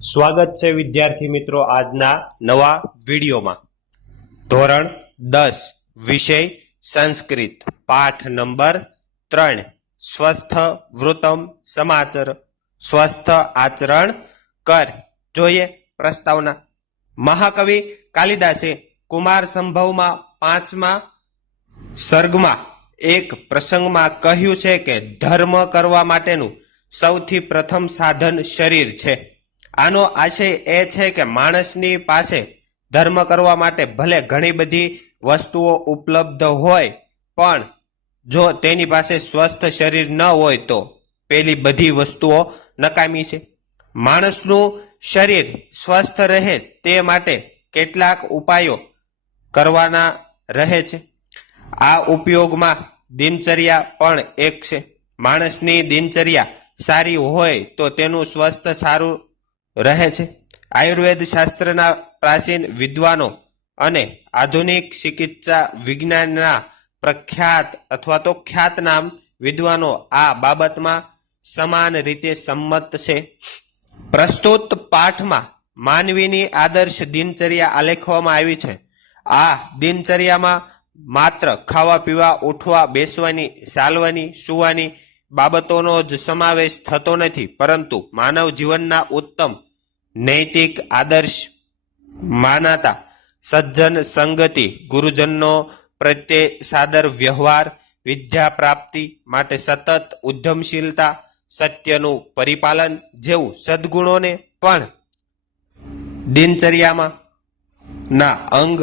સ્વાગત છે વિદ્યાર્થી મિત્રો આજના નવા વિડીયોમાં. ધોરણ દસ, વિષય સંસ્કૃત, પાઠ નંબર ત્રણ, સ્વસ્થ વૃતમ સમાચર, સ્વસ્થ આચરણ કર. જોઈએ પ્રસ્તાવના. મહાકવિ કાલિદાસે કુમાર સંભવમાં પાંચમા સર્ગમાં એક પ્રસંગમાં કહ્યું છે કે ધર્મ કરવા માટેનું સૌથી પ્રથમ સાધન શરીર છે. આનો આશય એ છે કે માણસની પાસે ધર્મ કરવા માટે ભલે ઘણી બધી વસ્તુઓ ઉપલબ્ધ હોય, પણ જો તેની પાસે સ્વસ્થ શરીર ન હોય તો પેલી બધી વસ્તુઓ નકામી છે. માણસનું શરીર સ્વસ્થ રહે તે માટે કેટલાક ઉપાયો કરવાના રહે છે. આ ઉપયોગમાં દિનચર્યા પણ એક છે. માણસની દિનચર્યા સારી હોય તો તેનું સ્વસ્થ સારું રહે છે. આયુર્વેદ શાસ્ત્રના પ્રાચીન વિદ્વાનો અને આધુનિક ચિકિત્સા વિજ્ઞાનના પ્રખ્યાત અથવા તો ખ્યાતનામ વિદ્વાનો આ બાબતમાં સમાન રીતે સંમત છે. પ્રસ્તુત પાઠમાં માનવીની આદર્શ દિનચર્યા આલેખવામાં આવી છે. આ દિનચર્યામાં માત્ર ખાવા, પીવા, ઉઠવા, બેસવાની, ચાલવાની, સુવાની બાબતોનો જ સમાવેશ થતો નથી, પરંતુ માનવ જીવનના ઉત્તમ નૈતિક આદર્શ માનાતા સજ્જન સંગતિ ગુરુજનનો પ્રત્યે સાદર વ્યવહાર, વિદ્યા પ્રાપ્તિ માટે સતત ઉદ્યમશીલતા, સત્યનું પરિપાલન જેવું સદગુણોને પણ દિનચર્યામાં ના અંગ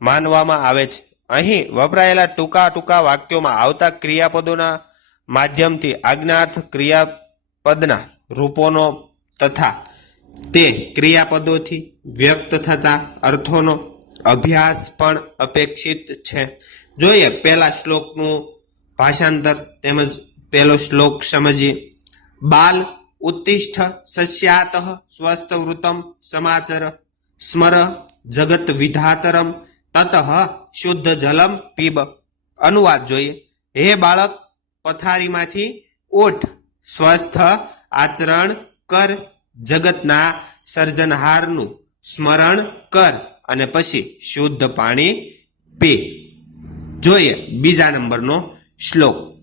માનવામાં આવે છે. અહીં વપરાયેલા ટૂંકા ટૂંકા વાક્યોમાં આવતા ક્રિયાપદોના માધ્યમથી આજ્ઞાર્થ ક્રિયાપદના રૂપોનો તથા તે ક્રિયાપદોથી વ્યક્ત થતા અર્થોનો અભ્યાસ પણ અપેક્ષિત છે. જોઈએ, પહેલા શ્લોકનું ભાષાંતર તેમજ પહેલો શ્લોક સમજીએ. બાલ ઉત્તિષ્ઠ સસ્યાત સ્વસ્થ વૃતમ સમાચર સ્મર જગત વિધાતરમ તત શુદ્ધ જલમ પીબ. અનુવાદ જોઈએ. હે બાળક, પથારીમાંથી ઓઠ. સ્વસ્થ આચરણ કર. જગતના સર્જનહારનું સ્મરણ કર અને પછી શુદ્ધ પાણી પી. જોઈએ બીજા નંબરનો શ્લોક.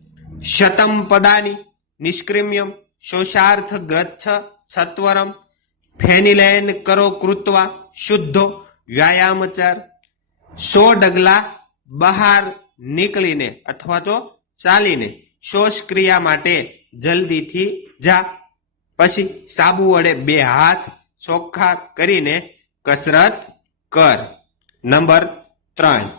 શતમ પદાની નિષ્ક્રિમ્યમ શોષાર્થ ગ્રચ્છ સત્વરમ. ફેનિલેન કરો કૃત્વા શુદ્ધો વ્યાયામચર. સો ડગલા બહાર નીકળીને અથવા તો ચાલીને શોષ ક્રિયા માટે જલ્દીથી જા. પછી સાબુ વડે બે હાથ ચોખ્ખા કરીને કસરત કર. નંબર ત્રણ.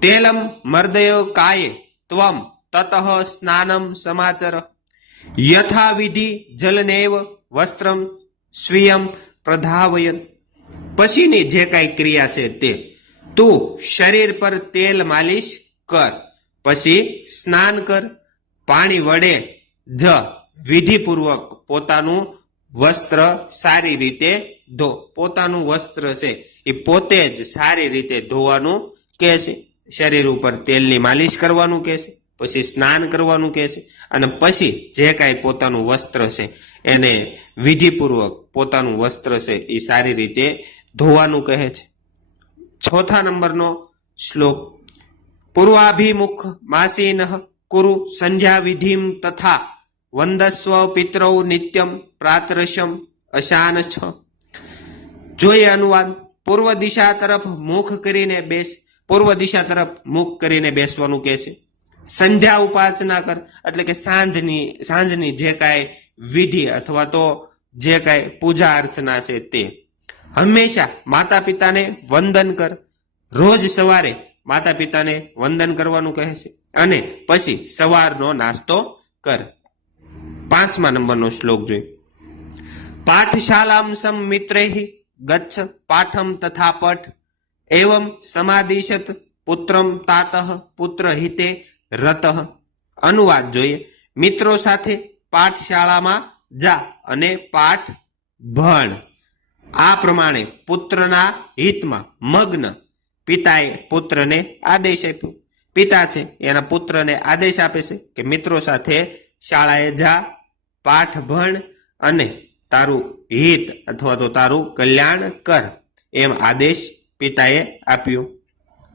તેલમ મર્દયો કાય ત્વમ તતઃ સ્નાનમ સમાચર. યથાવિધિ જલનેવ વસ્ત્રમ સ્વીયમ પ્રધાવયન. પછીની જે કાંઈ ક્રિયા છે તે તું શરીર પર તેલ માલિશ કર. પછી સ્નાન કર. પાણી વડે જ વિધિપૂર્વક પોતાનું વસ્ત્ર સારી રીતે ધો. પોતાનું વસ્ત્ર છે એ પોતે જ સારી રીતે ધોવાનું કહે છે. શરીર ઉપર તેલની માલિશ કરવાનું કહે છે. પછી સ્નાન કરવાનું કહે છે. અને પછી જે કાંઈ પોતાનું વસ્ત્ર છે એને વિધિપૂર્વક પોતાનું વસ્ત્ર છે એ સારી રીતે ધોવાનું કહે છે. ચોથા નંબરનો શ્લોક. પૂર્વાભિમુખ માસીન કુરુ સંધ્યા વિધિમ તથા વંદસ્વ પિતરૌ નિત્યમ પ્રાતરશમ અશાન છ જોઈએ અનુવાદ. પૂર્વ દિશા તરફ મુખ કરીને બેસ, પૂર્વ દિશા તરફ મુખ કરીને બેસવાનું કહે છે. સંધ્યા ઉપાસના કર, એટલે કે સાંજની સાંજની જે કાંઈ વિધિ અથવા તો જે કાંઈ પૂજા અર્ચના છે તે. હંમેશા માતા પિતાને વંદન કર. રોજ સવારે માતા પિતાને વંદન કરવાનું કહે છે. અને પછી સવારનો નાસ્તો કર. પાંચમા નંબરનો શ્લોક જોઈ પાઠશાલામ સમ મિત્રે ગચ્છ પાઠમ તથા પઠ, એવમ સમાદિશત પુત્રમ તાતઃ પુત્ર હિતે રતઃ. અનુવાદ જોઈએ. મિત્રો સાથે પાઠશાળામાં જા અને પાઠ ભણ. આ પ્રમાણે પુત્રના હિતમાં મગ્ન પિતાએ પુત્રને આદેશ આપ્યો. પિતા છે, એના પુત્રને આદેશ આપે છે કે મિત્રો સાથે શાળાએ જા પાઠ ભણ અને તારું હિત અથવા તો તારું કલ્યાણ કર એમ આદેશ પિતાએ આપ્યો.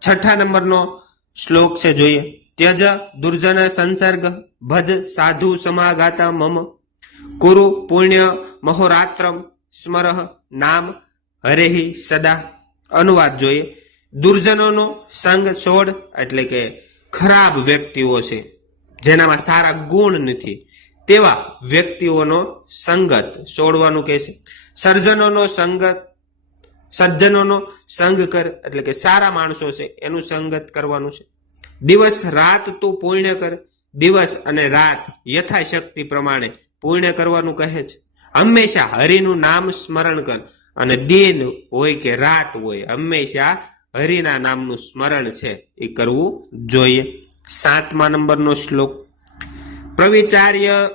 છઠ્ઠા નંબરનો શ્લોક છે જોઈએ. ત્યજ દુર્જન સંસર્ગ ભજ સાધુ સમાગાતા મમ. કુરુ પુણ્ય મહોરાત્રમ સ્મરહ નામ હરેહી સદા. અનુવાદ જોઈએ. દુર્જનોનો સંગ છોડ એટલે કે ખરાબ વ્યક્તિઓ છે. જેનામાં સારા ગુણ નથી. તેવા વ્યક્તિઓનો સંગત છોડવાનું કહે છે. સર્જનોનો સંગત, સજ્જનોનો સંગ કર, એટલે કે સારા માણસો છે, એનું સંગત કરવાનું છે. દિવસ રાત તું પૂર્ણ કર, દિવસ અને રાત યથાશક્તિ પ્રમાણે પૂર્ણ કરવાનું કહે છે. હંમેશા હરિનું નામ સ્મરણ કર, અને દિન હોય કે રાત હોય, હંમેશા હરિના નામનું સ્મરણ છે, એ કરવું જોઈએ. સાતમા નંબરનો શ્લોક. પ્રવિચાર્ય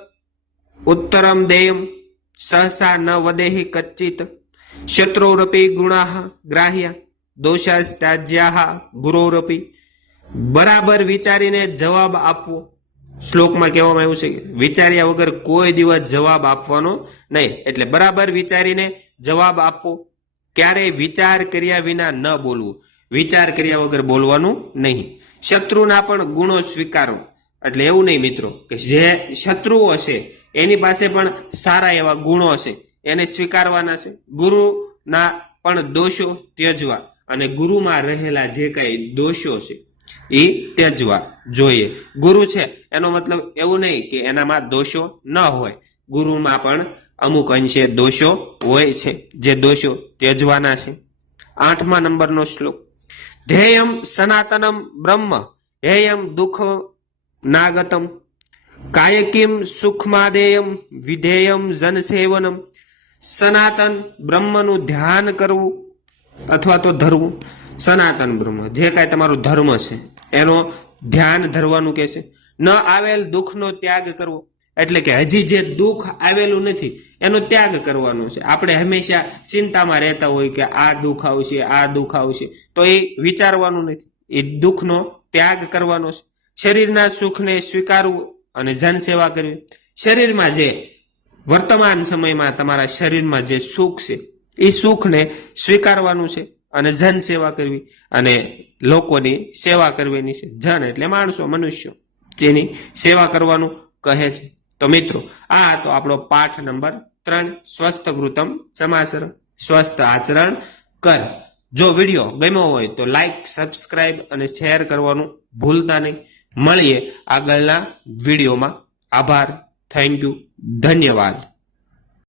ઉત્તરમ દેમ સહસા ન વદેહી કચ્ચિત. શત્રુરપી ગુણા ગ્રાહ્ય દોષાસ્ત્યાજ્યા ગુરોરપી. બરાબર વિચારીને જવાબ આપવો. શ્લોકમાં કહેવામાં આવ્યું છે કે વિચાર્યા વગર કોઈ દિવસ જવાબ આપવાનો નહીં. એટલે બરાબર વિચારીને જવાબ આપવો. ક્યારેય વિચાર કર્યા વિના ન બોલવું. વિચાર કર્યા વગર બોલવાનું નહીં. શત્રુના પણ ગુણો સ્વીકારો. એટલે એવું નહીં મિત્રો, કે જે શત્રુઓ છે એની પાસે પણ સારા એવા ગુણો છે એને સ્વીકારવાના છે. ગુરુના પણ દોષો ત્યજવા અને ગુરુમાં રહેલા જે કઈ દોષો છે એ ત્યજવા જોઈએ. ગુરુ છે, એનો મતલબ એવું નહીં કે એનામાં દોષો ન હોય. ગુરુમાં પણ અમુક અંશે દોષો હોય છે, જે દોષો ત્યજવાના છે. આઠમા નંબરનો શ્લોક. ધ્યેયમ સનાતનમ બ્રહ્મ હેયમ દુઃખ નાગતમ કાયકિમ સુખમાદેયમ વિધેયમ જનસેવનમ સનાતન બ્રહ્મનું ધ્યાન કરવું અથવા તો ધરવું સનાતન બ્રહ્મ જે કાંઈ તમારો ધર્મ છે એનો ધ્યાન ધરવાનું કહેશે ન આવેલ દુઃખનો ત્યાગ કરવો, એટલે કે હજી જે દુઃખ આવેલું નથી, એનો ત્યાગ કરવાનો છે. આપણે હંમેશા ચિંતામાં રહેતા હોય કે આ દુઃખ આવશે, આ દુઃખ આવશે, તો એ વિચારવાનું નથી. એ દુઃખનો ત્યાગ કરવાનો છે. શરીરના સુખને સ્વીકારવું અને જન સેવા કરવી. શરીરમાં જે વર્તમાન સમયમાં તમારા શરીરમાં જે સુખ છે, એ સુખને સ્વીકારવાનું છે અને જન સેવા કરવી અને લોકોની સેવા કરવાની છે. જન એટલે માણસો, મનુષ્યો, જેની સેવા કરવાનું કહે છે. તો મિત્રો, આ હતો આપણો પાઠ નંબર ત્રણ, સ્વસ્થ વૃતમ સમાસર સ્વસ્થ આચરણ કર. જો વીડિયો ગમ્યો હોય તો લાઈક, સબસ્ક્રાઇબ અને શેર કરવાનું ભૂલતા નહીં. મળીએ આગળના વિડીયોમાં. આભાર. થેન્ક યુ ધન્યવાદ.